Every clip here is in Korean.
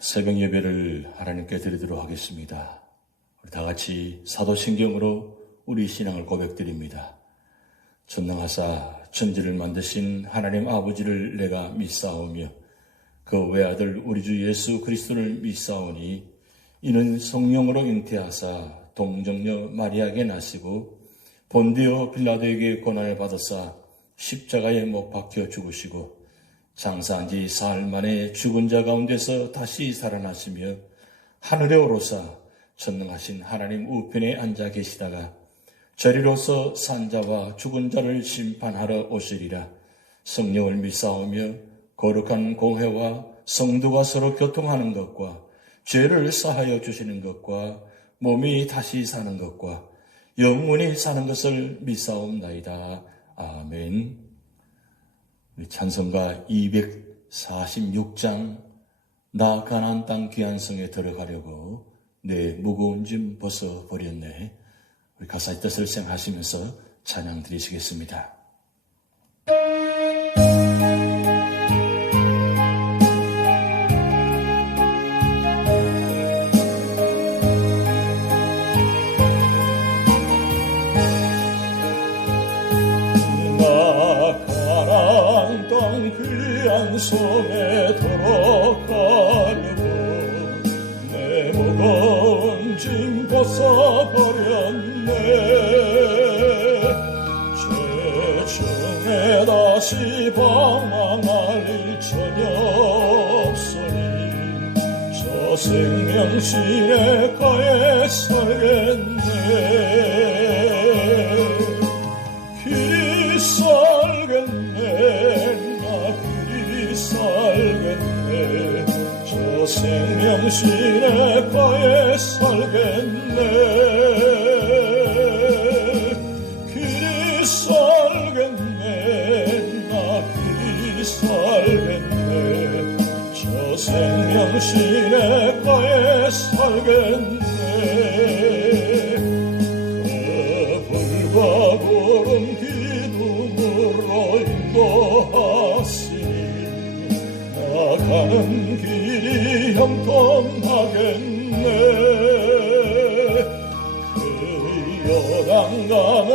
새벽 예배를 하나님께 드리도록 하겠습니다. 우리 다 같이 사도신경으로 우리 신앙을 고백드립니다. 전능하사 천지를 만드신 하나님 아버지를 내가 믿사오며 그 외아들 우리 주 예수 그리스도를 믿사오니 이는 성령으로 잉태하사 동정녀 마리아에게 나시고 본디오 빌라도에게 고난을 받으사 십자가에 못 박혀 죽으시고 장사한 지 사흘 만에 죽은 자 가운데서 다시 살아나시며 하늘에 오르사 전능하신 하나님 우편에 앉아 계시다가 저리로서 산자와 죽은 자를 심판하러 오시리라. 성령을 믿사오며 거룩한 공회와 성도가 서로 교통하는 것과 죄를 사하여 주시는 것과 몸이 다시 사는 것과 영원히 사는 것을 믿사옵나이다. 아멘. 찬송가 246장 나 가나안 땅 귀한 성에 들어가려고 내 무거운 짐 벗어버렸네. 우리 가사의 뜻을 생각하시면서 찬양 드리시겠습니다. 귀한 성에 들어가려고 내 무거운 짐 벗어버렸네. 죄중에 다시 방황할 일 전혀 없으니 저 생명 시내가에 살겠네. 길이 살겠네. 살겠네. 저 생명 시내가에 살겠네. 길이 살겠네. 나 길이 살겠네. 저 생명 시내가에 살겠네. 그 불과 구름 기둥으로 인도하시니 가는 길이 형통하겠네. 그 요단강을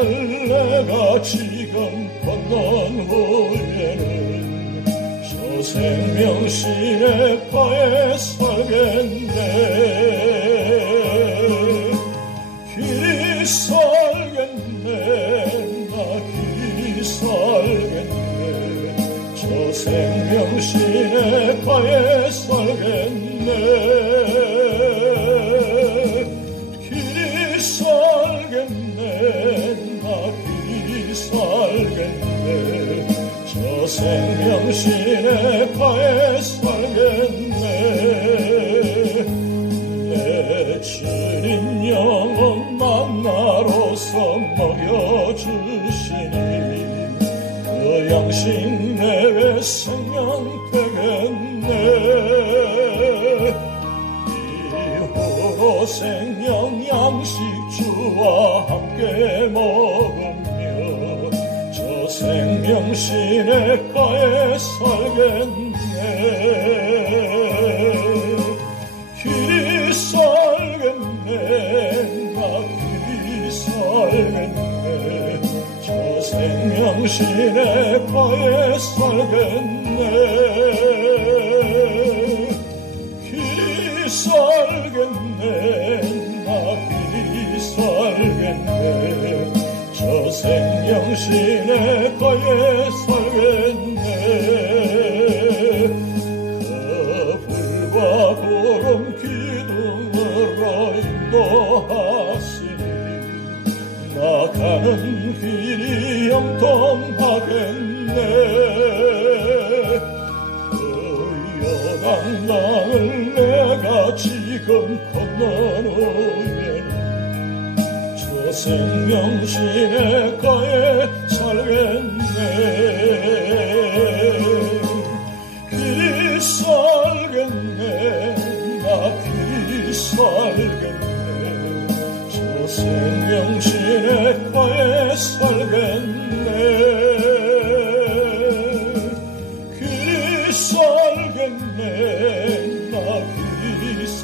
내가 지금 건넌 후에는 저 생명 시내가에 살겠네. 길이 살겠네. 나 길이 살겠네. 저 생명 시내가에 살겠네. 길이 살겠네. 나 길이 살겠네. 저 생명 시내가에 살겠네. 내 주님 영혼 만나로서 먹여주시니 그 양식 내외 생명 되겠네. 이후로 생명 양식 주와 함께 먹으며 저 생명 시내가에 살겠네. 길이 살겠네. 나 길이 살겠네. 저 생명 시내가에 살겠네. 길이 살겠네. 나 길이 살겠네. 저 생명 시내가에 살겠네. 그 불과 구름 기둥으로 인도하시니 나 가는 길이 형통하겠네. 그 요단강을 내가 지금 건넌 후에는 저 생명 시내가에 살겠네. 길이 살겠네. 나 길이 살겠네. 저 생명 시내가에 살겠네. 길이 살겠네. 나 길이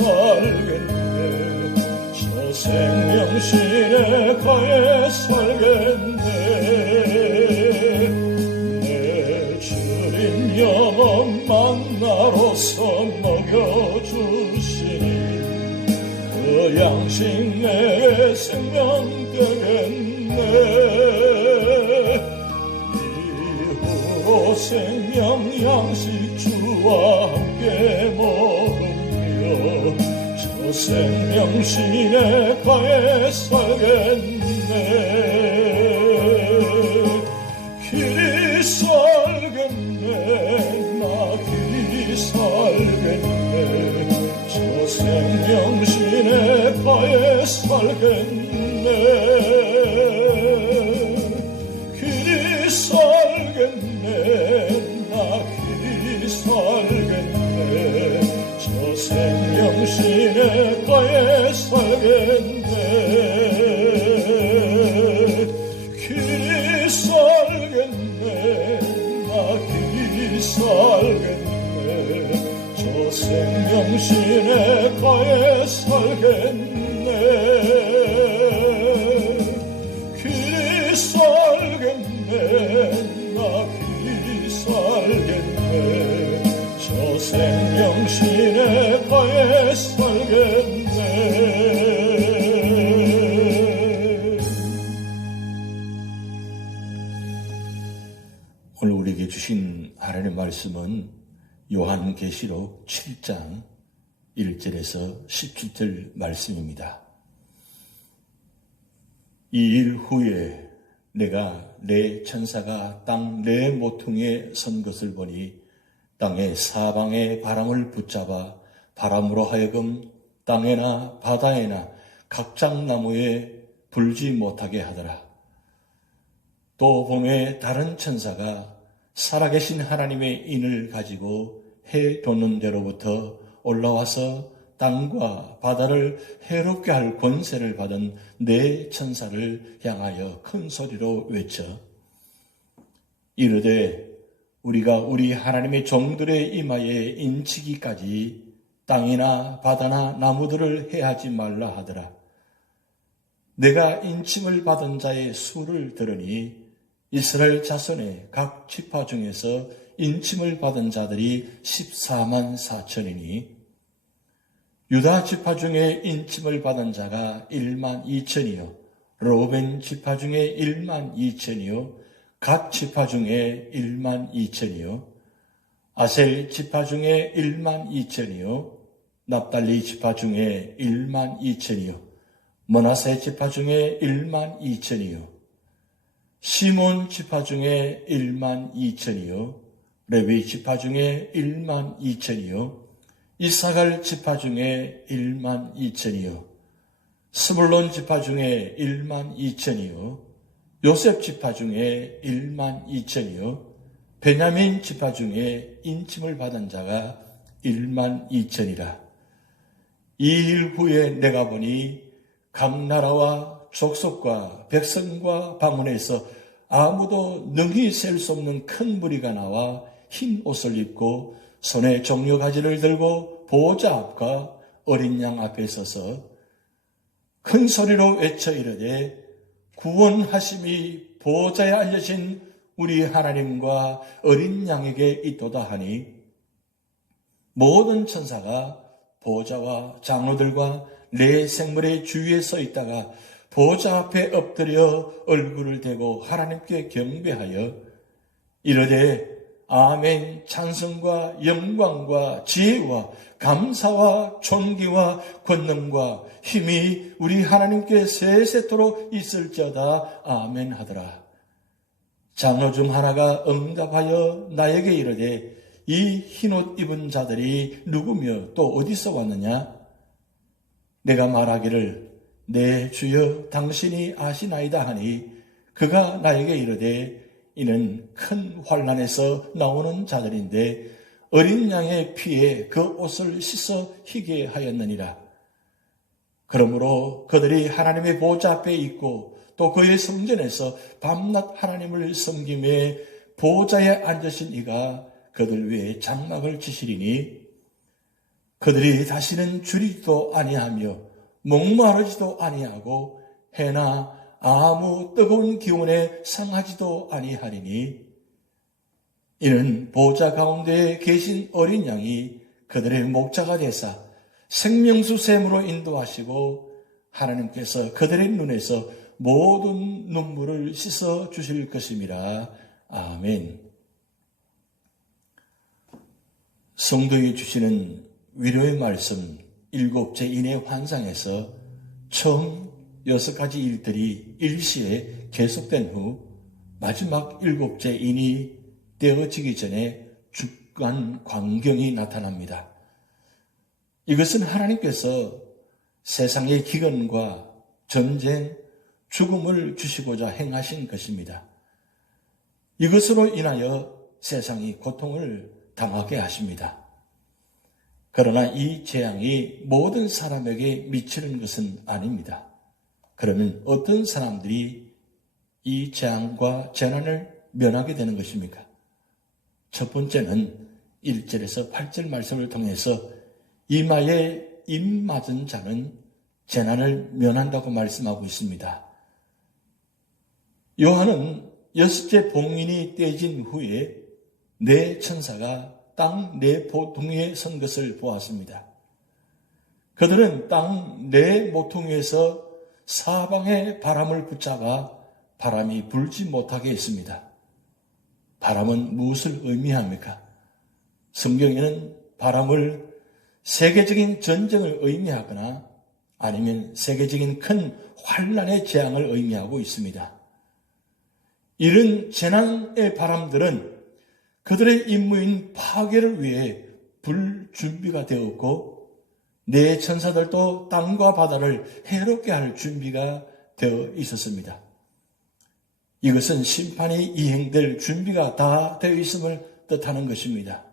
살겠네. 저 생명신에 가에 살겠네. 내 주님 영원 만나로서 먹여주시니 그 양식 내 생명 되겠네. 이후로 생명 양식 주와 함께 먹으며 저 생명신의 가에 살겠네. 길이 살겠네. 나 길이 살겠네. 저 생명신의 가에 살겠네. 길이 살겠네. 나 길이 살겠네. 저 생명신의 가에 살겠네. 길이 살겠네. 나 길이 살겠네. 저 생명신의 가에 살겠네. 길이 살겠네. 나 길이 살겠네. 저 생명신의 가에 살겠네. 오늘 우리에게 주신 하나님의 말씀은 요한계시록 7장 1절에서 17절 말씀입니다. 이 일 후에 내가 내 천사가 땅 내 모퉁이에 선 것을 보니 땅의 사방의 바람을 붙잡아 바람으로 하여금 땅에나 바다에나 각장나무에 불지 못하게 하더라. 또 보매 다른 천사가 살아계신 하나님의 인을 가지고 해 돋는 데로부터 올라와서 땅과 바다를 해롭게 할 권세를 받은 네 천사를 향하여 큰 소리로 외쳐 이르되 우리가 우리 하나님의 종들의 이마에 인치기까지 땅이나 바다나 나무들을 해하지 말라 하더라. 내가 인침을 받은 자의 수를 들으니 이스라엘 자손의 각 지파 중에서 인침을 받은 자들이 14만 4천이니 유다 지파 중에 인침을 받은 자가 1만 2천이요 로벤 지파 중에 1만 2천이요 갓 지파 중에 1만 2천이요 아셀 지파 중에 1만 2천이요 납달리 지파 중에 1만 2천이요 므낫세 지파 중에 1만 2천이요 시몬 지파 중에 1만 2천이요 레위 지파 중에 1만 2천이요 이사갈 지파 중에 1만 2천이요 스불론 지파 중에 1만 2천이요 요셉 지파 중에 1만 2천이요 베냐민 지파 중에 인침을 받은 자가 1만 2천이라. 이 일 후에 내가 보니 각 나라와 족속과 백성과 방언에서 아무도 능히 셀 수 없는 큰 무리가 나와 흰 옷을 입고 손에 종려가지를 들고 보호자 앞과 어린 양 앞에 서서 큰 소리로 외쳐 이르되 구원하심이 보호자에 앉으신 우리 하나님과 어린 양에게 있도다 하니 모든 천사가 보호자와 장로들과 네 생물의 주위에 서 있다가 보호자 앞에 엎드려 얼굴을 대고 하나님께 경배하여 이르되 아멘 찬송과 영광과 지혜와 감사와 존귀와 권능과 힘이 우리 하나님께 세세토록 있을지어다 아멘 하더라. 장로 중 하나가 응답하여 나에게 이르되 이 흰옷 입은 자들이 누구며 또 어디서 왔느냐? 내가 말하기를 내 주여 당신이 아시나이다 하니 그가 나에게 이르되 이는 큰 환난에서 나오는 자들인데 어린 양의 피에 그 옷을 씻어 희게 하였느니라. 그러므로 그들이 하나님의 보좌 앞에 있고 또 그의 성전에서 밤낮 하나님을 섬김에 보좌에 앉으신 이가 그들 위에 장막을 치시리니 그들이 다시는 줄이지도 아니하며 목마르지도 아니하고 해나 아무 뜨거운 기운에 상하지도 아니하리니 이는 보좌 가운데 계신 어린 양이 그들의 목자가 되사 생명수 샘으로 인도하시고 하나님께서 그들의 눈에서 모든 눈물을 씻어 주실 것임이라. 아멘. 성도에게 주시는 위로의 말씀 7째 인의 환상에서 처음 6가지 일들이 일시에 계속된 후 마지막 7째 인이 되어지기 전에 주간 광경이 나타납니다. 이것은 하나님께서 세상의 기근과 전쟁, 죽음을 주시고자 행하신 것입니다. 이것으로 인하여 세상이 고통을 당하게 하십니다. 그러나 이 재앙이 모든 사람에게 미치는 것은 아닙니다. 그러면 어떤 사람들이 이 재앙과 재난을 면하게 되는 것입니까? 첫 번째는 1절에서 8절 말씀을 통해서 이마에 임 맞은 자는 재난을 면한다고 말씀하고 있습니다. 요한은 6째 봉인이 떼진 후에 네 천사가 땅 네 모퉁이에 선 것을 보았습니다. 그들은 땅 네 모퉁이에서 사방의 바람을 붙잡아 바람이 불지 못하게 했습니다. 바람은 무엇을 의미합니까? 성경에는 바람을 세계적인 전쟁을 의미하거나 아니면 세계적인 큰 환란의 재앙을 의미하고 있습니다. 이런 재난의 바람들은 그들의 임무인 파괴를 위해 불 준비가 되었고 네 천사들도 땅과 바다를 해롭게 할 준비가 되어 있었습니다. 이것은 심판이 이행될 준비가 다 되어 있음을 뜻하는 것입니다.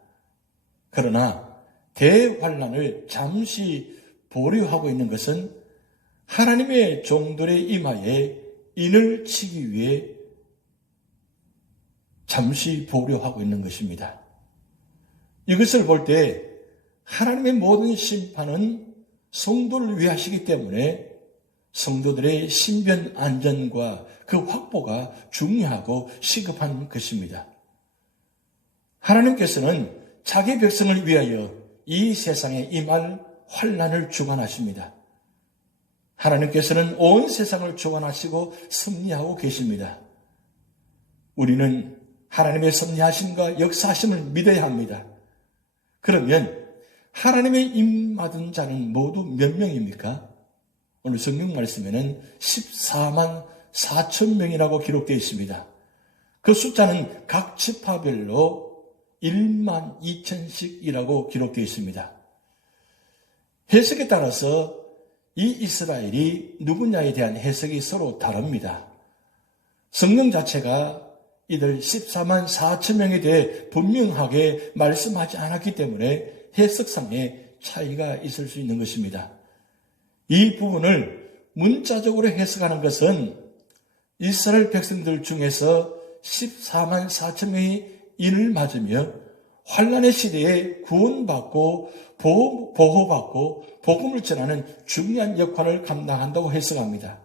그러나 대환란을 잠시 보류하고 있는 것은 하나님의 종들의 이마에 인을 치기 위해 잠시 보류하고 있는 것입니다. 이것을 볼 때 하나님의 모든 심판은 성도를 위하시기 때문에 성도들의 신변 안전과 그 확보가 중요하고 시급한 것입니다. 하나님께서는 자기 백성을 위하여 이 세상에 임할 환난을 주관하십니다. 하나님께서는 온 세상을 주관하시고 섭리하고 계십니다. 우리는 하나님의 섭리하심과 역사하심을 믿어야 합니다. 그러면 하나님의 임받은 자는 모두 몇 명입니까? 오늘 성경 말씀에는 14만 4천 명이라고 기록되어 있습니다. 그 숫자는 각 지파별로 1만 2천씩이라고 기록되어 있습니다. 해석에 따라서 이 이스라엘이 누구냐에 대한 해석이 서로 다릅니다. 성경 자체가 이들 14만 4천 명에 대해 분명하게 말씀하지 않았기 때문에 해석상의 차이가 있을 수 있는 것입니다. 이 부분을 문자적으로 해석하는 것은 이스라엘 백성들 중에서 14만 4천 명이 인을 맞으며 환란의 시대에 구원받고 보호받고 복음을 전하는 중요한 역할을 감당한다고 해석합니다.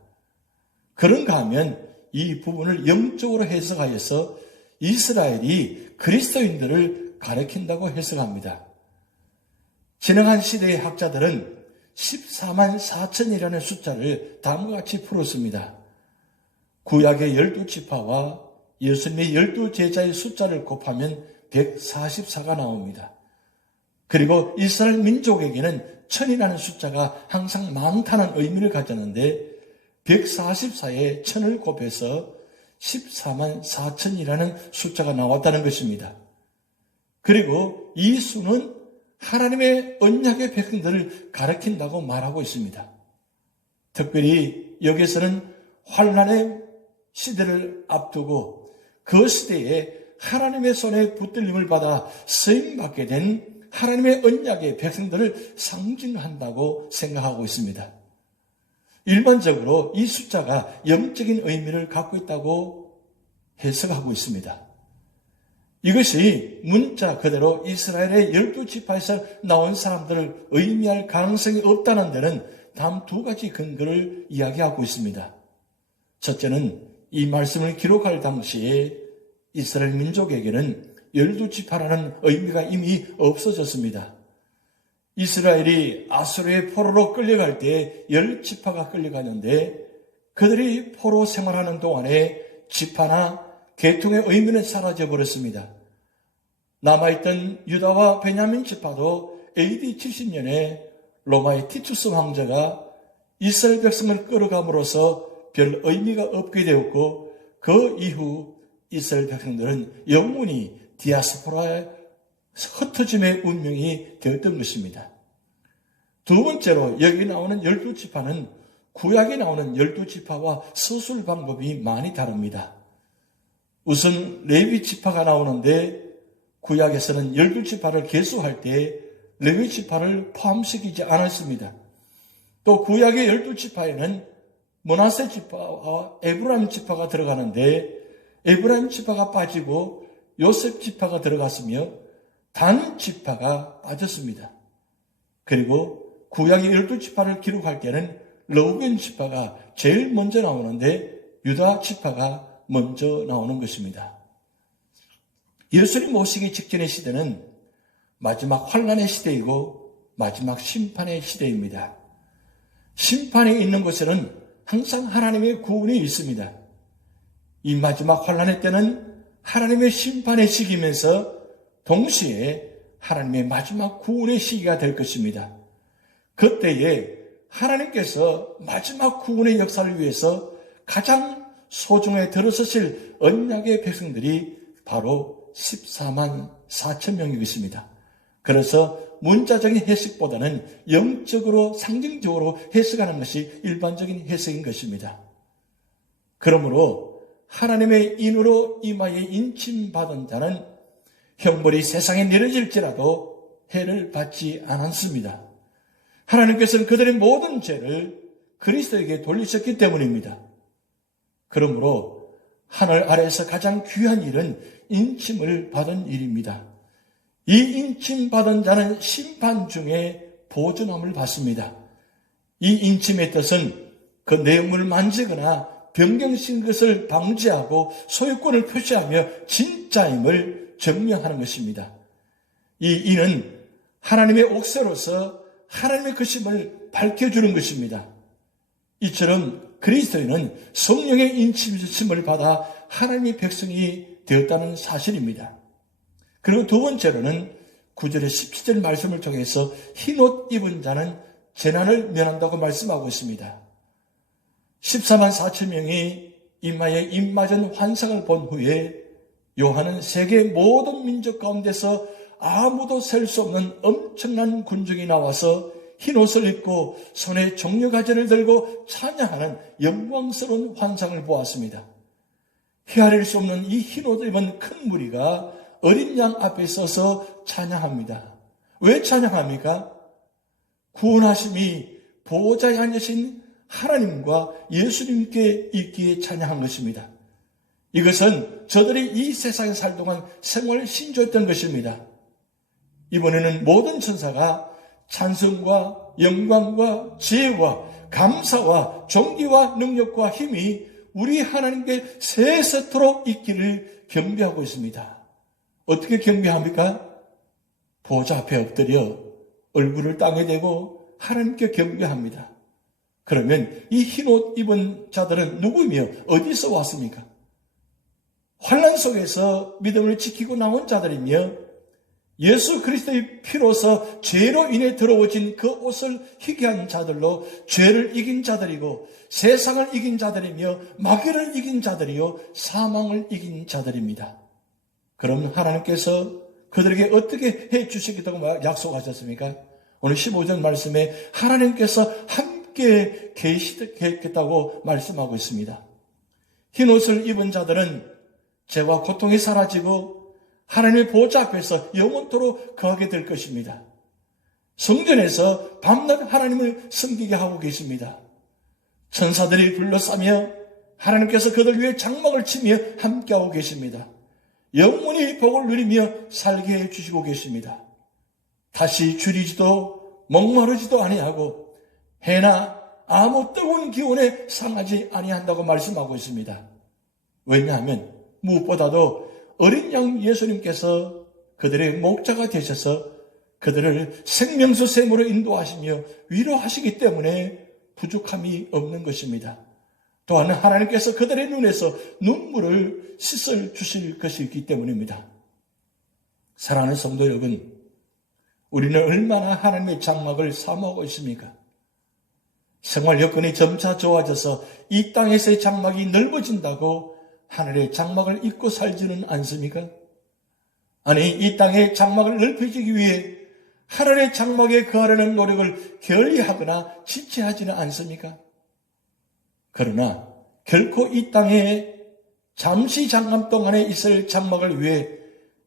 그런가 하면 이 부분을 영적으로 해석하여서 이스라엘이 그리스도인들을 가리킨다고 해석합니다. 지나간 시대의 학자들은 14만 4천이라는 숫자를 다음과 같이 풀었습니다. 구약의 12지파와 예수님의 12제자의 숫자를 곱하면 144가 나옵니다. 그리고 이스라엘 민족에게는 1000이라는 숫자가 항상 많다는 의미를 가졌는데 144에 1000을 곱해서 14만 4천이라는 숫자가 나왔다는 것입니다. 그리고 이 수는 하나님의 언약의 백성들을 가리킨다고 말하고 있습니다. 특별히 여기서는 환란의 시대를 앞두고 그 시대에 하나님의 손에 붙들림을 받아 쓰임받게 된 하나님의 언약의 백성들을 상징한다고 생각하고 있습니다. 일반적으로 이 숫자가 영적인 의미를 갖고 있다고 해석하고 있습니다. 이것이 문자 그대로 이스라엘의 12지파에서 나온 사람들을 의미할 가능성이 없다는 데는 다음 두 가지 근거를 이야기하고 있습니다. 첫째는 이 말씀을 기록할 당시에 이스라엘 민족에게는 12지파라는 의미가 이미 없어졌습니다. 이스라엘이 아수르의 포로로 끌려갈 때 10지파가 끌려가는데 그들이 포로 생활하는 동안에 지파나 계통의 의미는 사라져버렸습니다. 남아있던 유다와 베냐민 지파도 AD 70년에 로마의 티투스 황제가 이스라엘 백성을 끌어감으로써 별 의미가 없게 되었고 그 이후 이스라엘 백성들은 영원히 디아스포라의 흩어짐의 운명이 되었던 것입니다. 두 번째로 여기 나오는 12지파는 구약에 나오는 12지파와 서술 방법이 많이 다릅니다. 우선 레위 지파가 나오는데 구약에서는 12지파를 계수할 때 레위 지파를 포함시키지 않았습니다. 또 구약의 12지파에는 므낫세 지파와 에브라임 지파가 들어가는데 에브라임 지파가 빠지고 요셉 지파가 들어갔으며 단 지파가 빠졌습니다. 그리고 구약의 12지파를 기록할 때는 르우벤 지파가 제일 먼저 나오는데 유다 지파가 먼저 나오는 것입니다. 예수님 오시기 직전의 시대는 마지막 환난의 시대이고 마지막 심판의 시대입니다. 심판이 있는 곳에는 항상 하나님의 구원이 있습니다. 이 마지막 환난의 때는 하나님의 심판의 시기면서 동시에 하나님의 마지막 구원의 시기가 될 것입니다. 그때에 하나님께서 마지막 구원의 역사를 위해서 가장 소중에 들어서실 언약의 백성들이 바로 14만 4천 명이겠습니다. 그래서 문자적인 해석보다는 영적으로 상징적으로 해석하는 것이 일반적인 해석인 것입니다. 그러므로 하나님의 인으로 이마에 인침받은 자는 형벌이 세상에 내려질지라도 해를 받지 않았습니다. 하나님께서는 그들의 모든 죄를 그리스도에게 돌리셨기 때문입니다. 그러므로 하늘 아래에서 가장 귀한 일은 인침을 받은 일입니다. 이 인침받은 자는 심판 중에 보존함을 받습니다. 이 인침의 뜻은 그 내용을 만지거나 변경신 것을 방지하고 소유권을 표시하며 진짜임을 증명하는 것입니다. 이 인은 하나님의 옥새로서 하나님의 것임을 밝혀주는 것입니다. 이처럼 그리스도인은 성령의 인침을 받아 하나님의 백성이 되었다는 사실입니다. 그리고 두 번째로는 9절의 17절 말씀을 통해서 흰옷 입은 자는 재난을 면한다고 말씀하고 있습니다. 14만 4천 명이 이마에 입맞은 환상을 본 후에 요한은 세계 모든 민족 가운데서 아무도 셀 수 없는 엄청난 군중이 나와서 흰옷을 입고 손에 종려가지를 들고 찬양하는 영광스러운 환상을 보았습니다. 헤아릴 수 없는 이 흰옷을 입은 큰 무리가 어린 양 앞에 서서 찬양합니다. 왜 찬양합니까? 구원하심이 보호자에 앉으신 하나님과 예수님께 있기에 찬양한 것입니다. 이것은 저들이 이 세상에 살 동안 생활 신조였던 것입니다. 이번에는 모든 천사가 찬송과 영광과 지혜와 감사와 존귀와 능력과 힘이 우리 하나님께 세세토록 있기를 경배하고 있습니다. 어떻게 경배합니까? 보좌 앞에 엎드려 얼굴을 땅에 대고 하나님께 경배합니다. 그러면 이 흰옷 입은 자들은 누구며 어디서 왔습니까? 환난 속에서 믿음을 지키고 나온 자들이며 예수 그리스도의 피로서 죄로 인해 더러워진 그 옷을 희게 한 자들로 죄를 이긴 자들이고 세상을 이긴 자들이며 마귀를 이긴 자들이요 사망을 이긴 자들입니다. 그럼 하나님께서 그들에게 어떻게 해 주시겠다고 약속하셨습니까? 오늘 15절 말씀에 하나님께서 함께 계시겠다고 말씀하고 있습니다. 흰 옷을 입은 자들은 죄와 고통이 사라지고 하나님의 보좌 앞에서 영원토록 거하게 될 것입니다. 성전에서 밤낮 하나님을 섬기게 하고 계십니다. 천사들이 둘러싸며 하나님께서 그들 위해 장막을 치며 함께하고 계십니다. 영원히 복을 누리며 살게 해주시고 계십니다. 다시 줄이지도 목마르지도 아니하고 해나 아무 뜨거운 기온에 상하지 아니한다고 말씀하고 있습니다. 왜냐하면 무엇보다도 어린 양 예수님께서 그들의 목자가 되셔서 그들을 생명수 샘으로 인도하시며 위로하시기 때문에 부족함이 없는 것입니다. 또한 하나님께서 그들의 눈에서 눈물을 씻어 주실 것이기 때문입니다. 사랑하는 성도 여러분, 우리는 얼마나 하나님의 장막을 사모하고 있습니까? 생활 여건이 점차 좋아져서 이 땅에서의 장막이 넓어진다고 하늘의 장막을 잊고 살지는 않습니까? 아니, 이 땅의 장막을 넓혀지기 위해 하늘의 장막에 거하려는 노력을 게을리하거나 지체하지는 않습니까? 그러나 결코 이 땅에 잠시 장감 동안에 있을 장막을 위해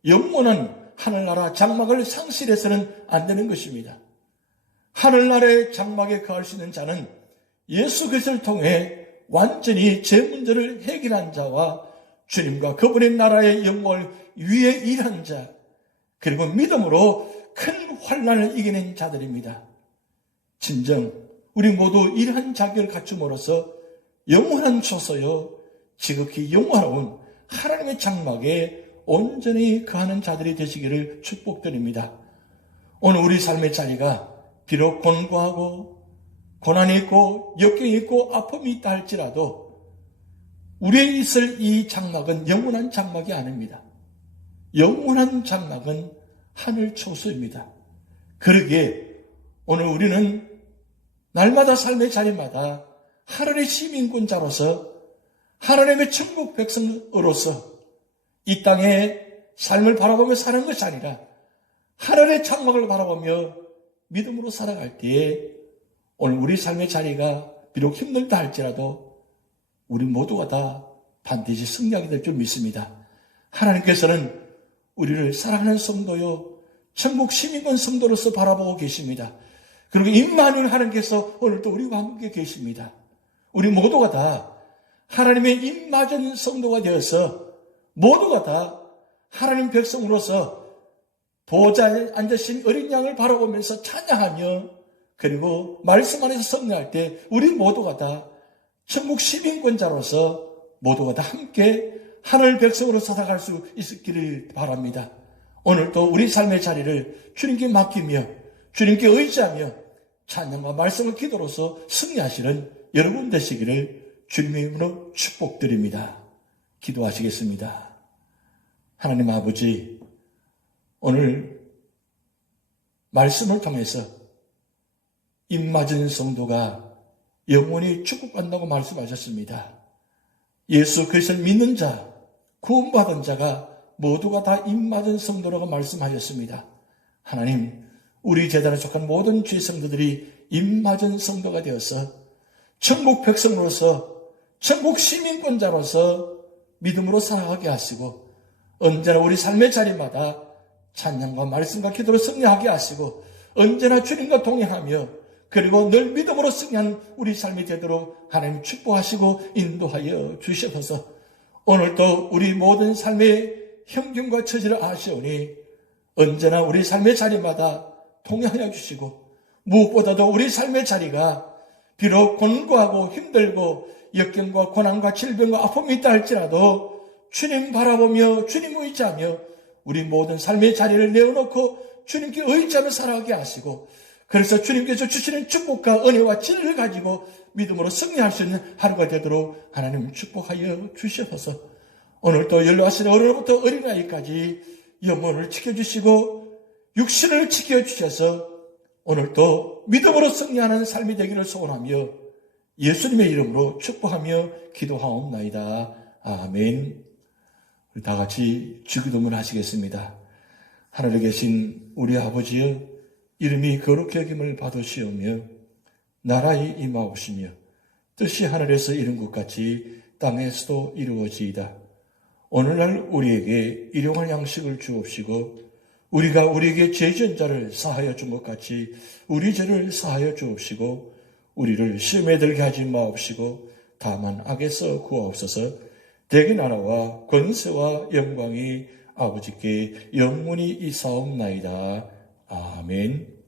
영원한 하늘나라 장막을 상실해서는 안 되는 것입니다. 하늘나라의 장막에 거할 수 있는 자는 예수 그리스도를 통해 완전히 제 문제를 해결한 자와 주님과 그분의 나라의 영광을 위해 일한 자, 그리고 믿음으로 큰 환난을 이겨낸 자들입니다. 진정 우리 모두 이러한 자격을 갖춤으로써 영원한 초소요 지극히 영원한 하나님의 장막에 온전히 거하는 자들이 되시기를 축복드립니다. 오늘 우리 삶의 자리가 비록 곤고하고 고난이 있고 역경이 있고 아픔이 있다 할지라도 우리의 있을 이 장막은 영원한 장막이 아닙니다. 영원한 장막은 하늘 초소입니다. 그러기에 오늘 우리는 날마다 삶의 자리마다 하늘의 시민권자로서 하나님의 천국 백성으로서 이 땅의 삶을 바라보며 사는 것이 아니라 하늘의 장막을 바라보며 믿음으로 살아갈 때에 오늘 우리 삶의 자리가 비록 힘들다 할지라도 우리 모두가 다 반드시 승리하게 될 줄 믿습니다. 하나님께서는 우리를 사랑하는 성도요 천국 시민권 성도로서 바라보고 계십니다. 그리고 임마누엘 하나님께서 오늘도 우리와 함께 계십니다. 우리 모두가 다 하나님의 임맞은 성도가 되어서 모두가 다 하나님 백성으로서 보좌에 앉으신 어린 양을 바라보면서 찬양하며 그리고 말씀 안에서 승리할 때 우리 모두가 다 천국 시민권자로서 모두가 다 함께 하늘 백성으로 살아갈 수 있기를 바랍니다. 오늘도 우리 삶의 자리를 주님께 맡기며 주님께 의지하며 찬양과 말씀을 기도로서 승리하시는 여러분 되시기를 주님의 이름으로 축복드립니다. 기도하시겠습니다. 하나님 아버지, 오늘 말씀을 통해서 입맞은 성도가 영원히 축복받는다고 말씀하셨습니다. 예수 그리스도를 믿는 자, 구원받은 자가 모두가 다 입맞은 성도라고 말씀하셨습니다. 하나님, 우리 제단에 속한 모든 주의 성도들이 입맞은 성도가 되어서 천국 백성으로서 천국 시민권자로서 믿음으로 살아가게 하시고 언제나 우리 삶의 자리마다 찬양과 말씀과 기도로 승리하게 하시고 언제나 주님과 동행하며 그리고 늘 믿음으로 승리하는 우리 삶이 되도록 하나님 축복하시고 인도하여 주시옵소서. 오늘도 우리 모든 삶의 형편과 처지를 아시오니 언제나 우리 삶의 자리마다 동행하여 주시고 무엇보다도 우리 삶의 자리가 비록 곤고하고 힘들고 역경과 고난과 질병과 아픔이 있다 할지라도 주님 바라보며 주님 의지하며 우리 모든 삶의 자리를 내어놓고 주님께 의지하며 살아가게 하시고 그래서 주님께서 주시는 축복과 은혜와 진리를 가지고 믿음으로 승리할 수 있는 하루가 되도록 하나님 축복하여 주시옵소서. 오늘도 연로하신 어른부터 어린아이까지 영혼을 지켜주시고 육신을 지켜주셔서 오늘도 믿음으로 승리하는 삶이 되기를 소원하며 예수님의 이름으로 축복하며 기도하옵나이다. 아멘. 우리 다 같이 주기도문 하시겠습니다. 하늘에 계신 우리 아버지여, 이름이 거룩히 여김을 받으시오며 나라에 임하옵시며 뜻이 하늘에서 이룬 것 같이 땅에서도 이루어지이다. 오늘날 우리에게 일용할 양식을 주옵시고 우리가 우리에게 죄 지은 자를 사하여 준 것 같이 우리 죄를 사하여 주옵시고 우리를 시험에 들게 하지 마옵시고 다만 악에서 구하옵소서. 대개 나라와 권세와 영광이 아버지께 영원히 있사옵나이다. 아멘.